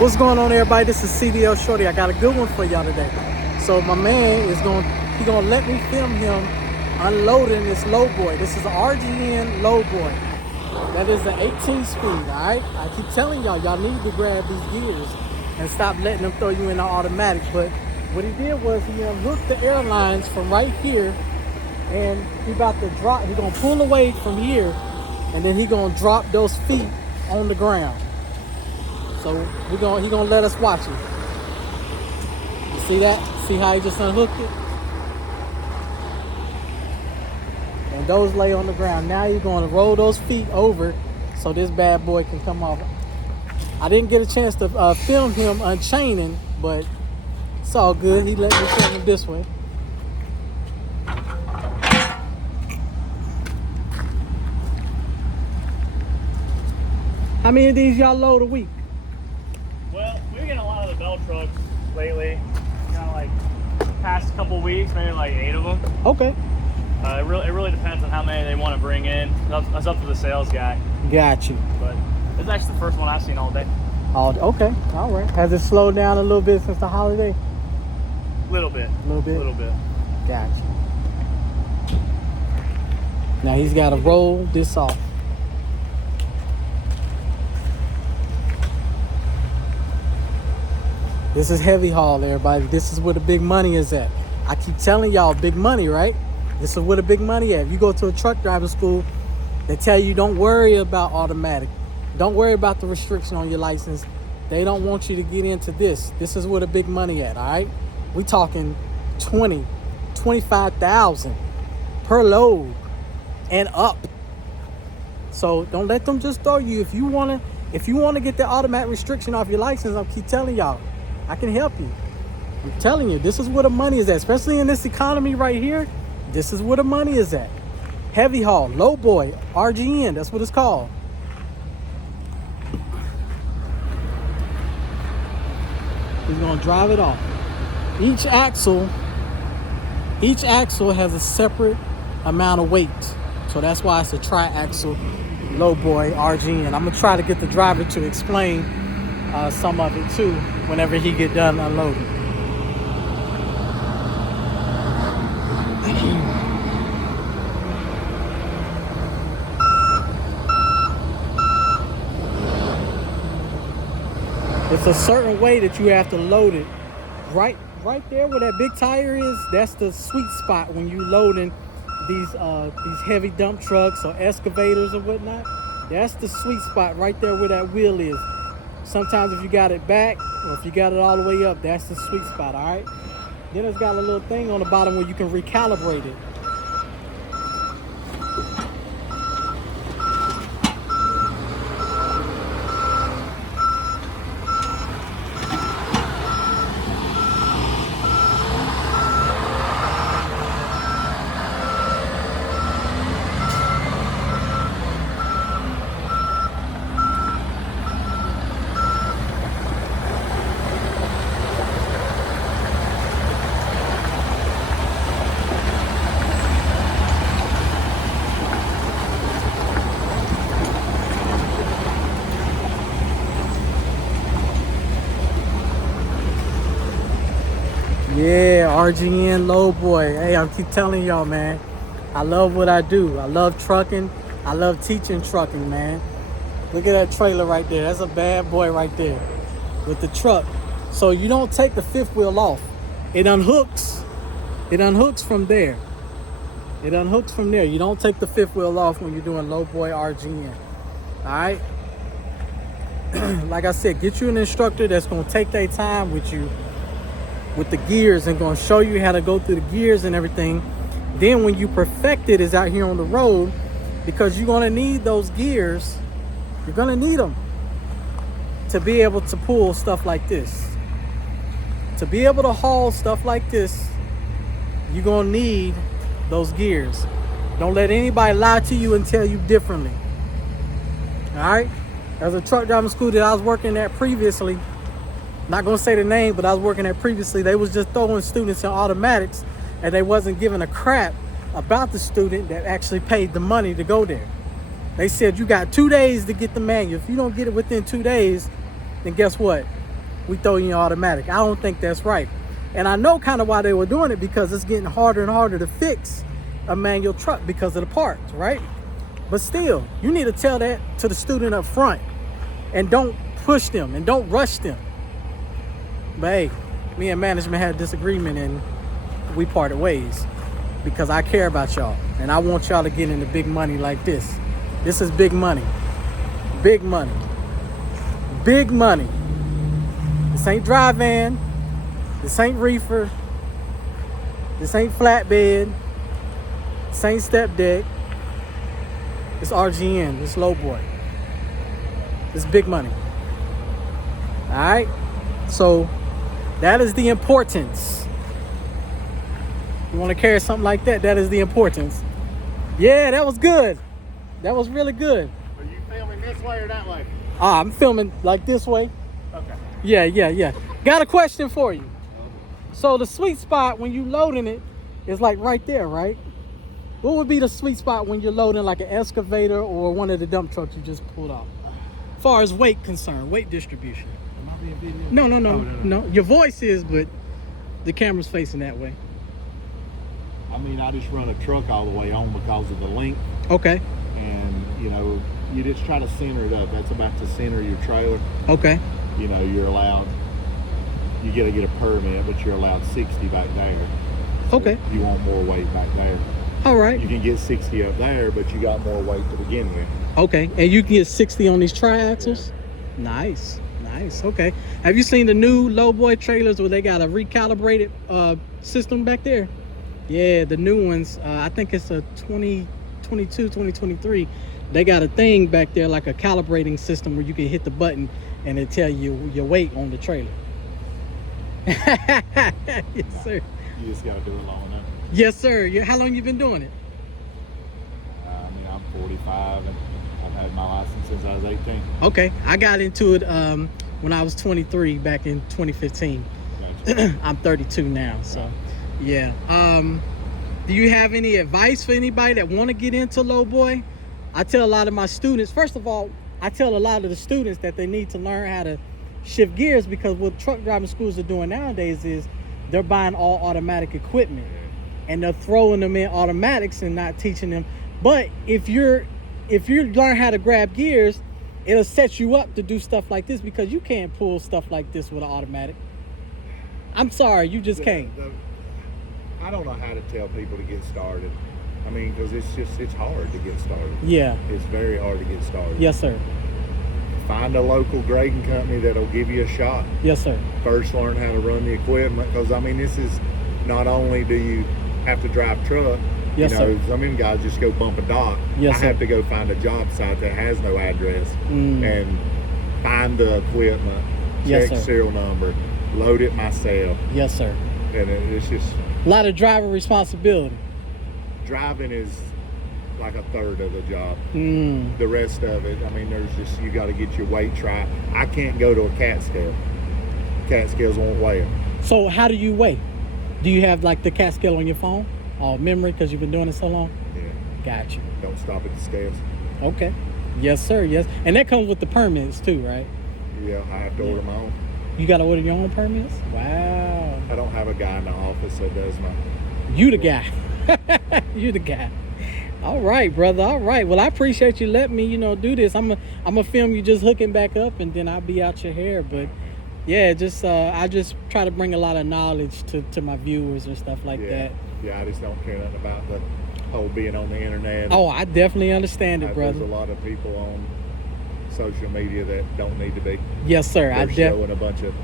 What's going on, everybody? This is CDL Shorty. I got a good one for y'all today. So my man is gonna let me film him unloading this lowboy. This is an RGN lowboy. That is the 18 speed, all right? I keep telling y'all need to grab these gears and stop letting them throw you in the automatic. But what he did was he unhooked the airlines from right here, and he about to drop. He's gonna pull away from here, and then he gonna drop those feet on the ground. So he gonna let us watch it. You see that? See how he just unhooked it? And those lay on the ground. Now you're gonna roll those feet over so this bad boy can come off. I didn't get a chance to film him unchaining, but it's all good. He let me film him this way. How many of these y'all load a week? Well, we're getting a lot of the bell trucks lately. Kind of like past couple weeks, maybe like 8 of them. Okay. It really depends on how many they want to bring in. That's up to the sales guy. Got you. But it's actually the first one I've seen all day. Oh, okay. All right. Has it slowed down a little bit since the holiday? Little bit. A little bit? A little bit. Got you. Now he's got to roll this off. This is heavy haul, everybody. This is where the big money is at. I keep telling y'all, big money, right? This is where the big money at. If you go to a truck driving school, they tell you don't worry about automatic. Don't worry about the restriction on your license. They don't want you to get into this. This is where the big money at, all right? We talking 20, 25,000 per load and up. So don't let them just throw you. If you wanna get the automatic restriction off your license, I'll keep telling y'all, I can help you. I'm telling you, this is where the money is at, especially in this economy right here. This is where the money is at. Heavy haul, lowboy, RGN, that's what it's called. He's gonna drive it off. Each axle has a separate amount of weight. So that's why it's a tri-axle lowboy RGN. I'm gonna try to get the driver to explain some of it too whenever he get done unloading. It's a certain way that you have to load it. Right there where that big tire is, that's the sweet spot when you loading these heavy dump trucks or excavators or whatnot. That's the sweet spot right there where that wheel is. Sometimes if you got it back or if you got it all the way up, that's the sweet spot, all right? Then it's got a little thing on the bottom where you can recalibrate it. Yeah, RGN lowboy. Hey, I keep telling y'all, man, I love what I do. I love trucking. I love teaching trucking, man. Look at that trailer right there. That's a bad boy right there with the truck. So you don't take the fifth wheel off. It unhooks. It unhooks from there. It unhooks from there. You don't take the fifth wheel off when you're doing lowboy RGN. All right? Like I said, get you an instructor that's going to take their time with you with the gears and going to show you how to go through the gears and everything. Then when you perfect it is out here on the road, because you're going to need those gears. You're going to need them to be able to pull stuff like this. To be able to haul stuff like this, you're going to need those gears. Don't let anybody lie to you and tell you differently. All right? There's a truck driving school that I was working at previously. Not gonna say the name, but I was working at previously. They was just throwing students in automatics, and they wasn't giving a crap about the student that actually paid the money to go there. They said you got 2 days to get the manual. If you don't get it within 2 days, then guess what? we throw you in automatic. I don't think that's right. And I know kind of why they were doing it, because it's getting harder and harder to fix a manual truck because of the parts, right? But still, you need to tell that to the student up front, and don't push them and don't rush them. But hey, me and management had a disagreement and we parted ways, because I care about y'all and I want y'all to get into big money like this. This is big money. Big money. Big money. This ain't dry van. This ain't reefer. This ain't flatbed. This ain't step deck. It's RGN. It's Lowboy. It's big money. All right? So that is the importance. You want to carry something like that? That is the importance. Yeah, that was good. That was really good. Are you filming this way or that way? I'm filming like this way. Okay. Yeah. Got a question for you. So the sweet spot when you loading it is like right there, right? What would be the sweet spot when you're loading like an excavator or one of the dump trucks you just pulled off? As far as weight concerned, weight distribution. Am I being videoed? No. Your voice is, but the camera's facing that way. I mean, I just run a truck all the way on because of the length. Okay. And, you know, you just try to center it up. That's about to center your trailer. Okay. You know, you're allowed, you got to get a permit, but you're allowed 60 back there. So Okay. you want more weight back there. All right. You can get 60 up there, but you got more weight to begin with. Okay. And you can get 60 on these tri-axles? Yeah. Nice. Okay. Have you seen the new Lowboy trailers where they got a recalibrated system back there? Yeah, the new ones. I think it's a 2022, 2023. They got a thing back there, like a calibrating system where you can hit the button and it tell you your weight on the trailer. Yes, sir. You just got to do it long enough. Yes, sir. How long you been doing it? I mean, I'm 45 and I've had my license since I was 18. Okay. I got into it when I was 23 back in 2015. Gotcha. I'm 32 now, so yeah. Do you have any advice for anybody that want to get into Lowboy? I tell a lot of my students, first of all, I tell a lot of the students that they need to learn how to shift gears, because what truck driving schools are doing nowadays is they're buying all automatic equipment and they're throwing them in automatics and not teaching them. But if you learn how to grab gears, it'll set you up to do stuff like this, because you can't pull stuff like this with an automatic. I'm sorry, you just can't. I don't know how to tell people to get started. I mean, because it's hard to get started. Yeah. It's very hard to get started. Yes, sir. Find a local grading company that'll give you a shot. Yes, sir. First, learn how to run the equipment, because I mean, this is not only do you have to drive truck. Yes, you know, sir. some of them guys just go bump a dock. Yes, I sir. have to go find a job site that has no address and find the equipment, Yes, check sir. serial number, load it myself, Yes, sir. and it's just A lot of driver responsibility. driving is like a third of the job. Mm. The rest of it, I mean, there's just, you got to get your weights right. I can't go to a cat scale. Cat scales won't weigh them. So how do you weigh? Do you have like the cat scale on your phone or memory, because you've been doing it so long? Yeah. Gotcha. Don't stop at the scales. Okay. Yes, sir. Yes. And that comes with the permits too, right? Yeah, I have to order my own. You got to order your own permits? Wow. I don't have a guy in the office that does my. You the guy. You the guy. All right, brother. All right. Well, I appreciate you letting me, do this. I'm gonna film you just hooking back up, and then I'll be out your hair. But yeah, I just try to bring a lot of knowledge to my viewers and stuff like that. Yeah, I just don't care nothing about the whole being on the internet. Oh, I definitely understand it, brother. There's a lot of people on social media that don't need to be. Yes, sir. They're showing a bunch of.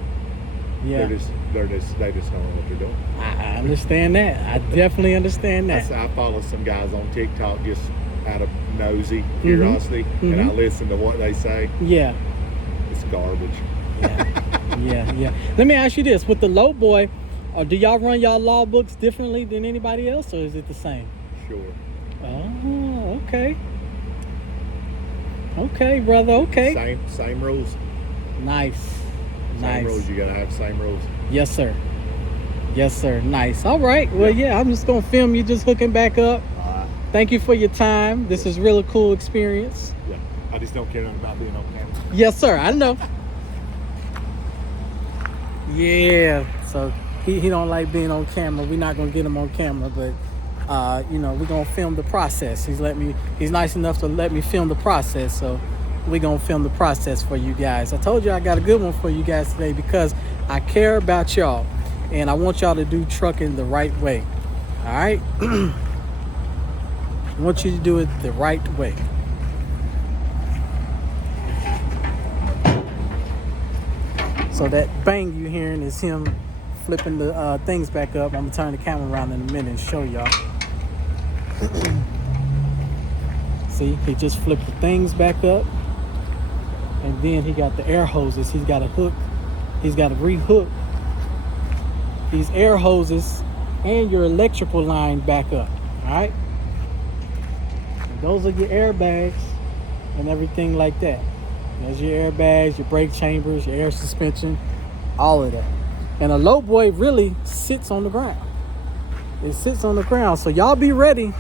Yeah. They just don't know what they're doing. I understand that. I definitely understand that. I follow some guys on TikTok just out of nosy curiosity, and I listen to what they say. Yeah. It's garbage. Yeah. Let me ask you this: with the Lowboy, do y'all run y'all law books differently than anybody else, or is it the same? Sure. Oh, okay. Okay, brother. Okay. Same rules. Nice. Same rules. You gotta have same rules. Yes, sir. Yes, sir. Nice. All right. Well, yeah, I'm just gonna film you just hooking back up. Thank you for your time. This is really cool experience. Yeah. I just don't care nothing about being on camera. Yes, sir. I know. Yeah, so he don't like being on camera. We're not gonna get him on camera, but you know, we're gonna film the process. He's nice enough to let me film the process, so we're gonna film the process for you guys. I told you I got a good one for you guys today because I care about y'all and I want y'all to do trucking the right way. All right. I want you to do it the right way. So that bang you hearing is him flipping the things back up. I'm gonna turn the camera around in a minute and show y'all. See, he just flipped the things back up. And then he got the air hoses. He's got a hook. He's got to re-hook these air hoses and your electrical line back up. All right. And those are your airbags and everything like that. There's your airbags, your brake chambers, your air suspension, all of that. And a lowboy really sits on the ground. It sits on the ground. So y'all be ready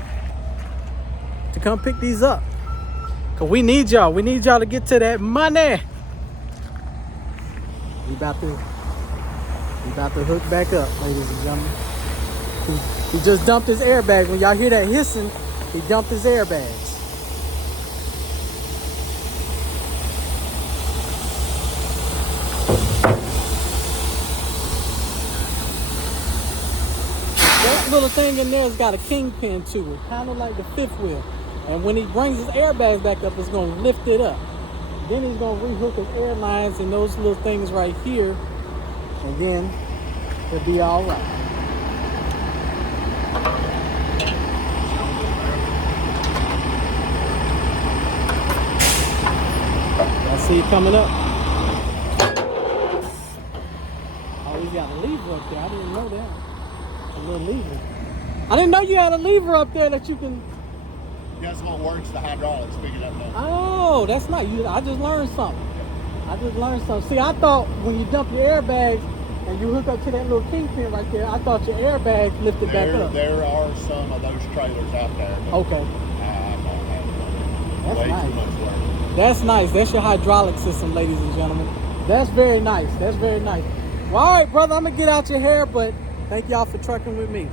to come pick these up. Cause we need y'all. We need y'all to get to that money. We about to hook back up, ladies and gentlemen. He just dumped his airbags. When y'all hear that hissing, he dumped his airbags. That little thing in there has got a kingpin to it, kind of like the fifth wheel. And when he brings his airbags back up, it's going to lift it up. Then he's going to rehook his air lines and those little things right here. And then it'll be all right. I see it coming up. Oh, he's got a lever up there. I didn't know that. A little lever. I didn't know you had a lever up there that you can... That's what works the hydraulics, picking up that. Oh, that's nice. I just learned something. See, I thought when you dump your airbags and you hook up to that little kingpin right there, I thought your airbags lifted back up. There are some of those trailers out there. Okay. I don't have That's way nice. too much work. That's nice. That's your hydraulic system, ladies and gentlemen. That's very nice. That's very nice. Well, all right, brother, I'm going to get out your hair, but thank y'all for trucking with me.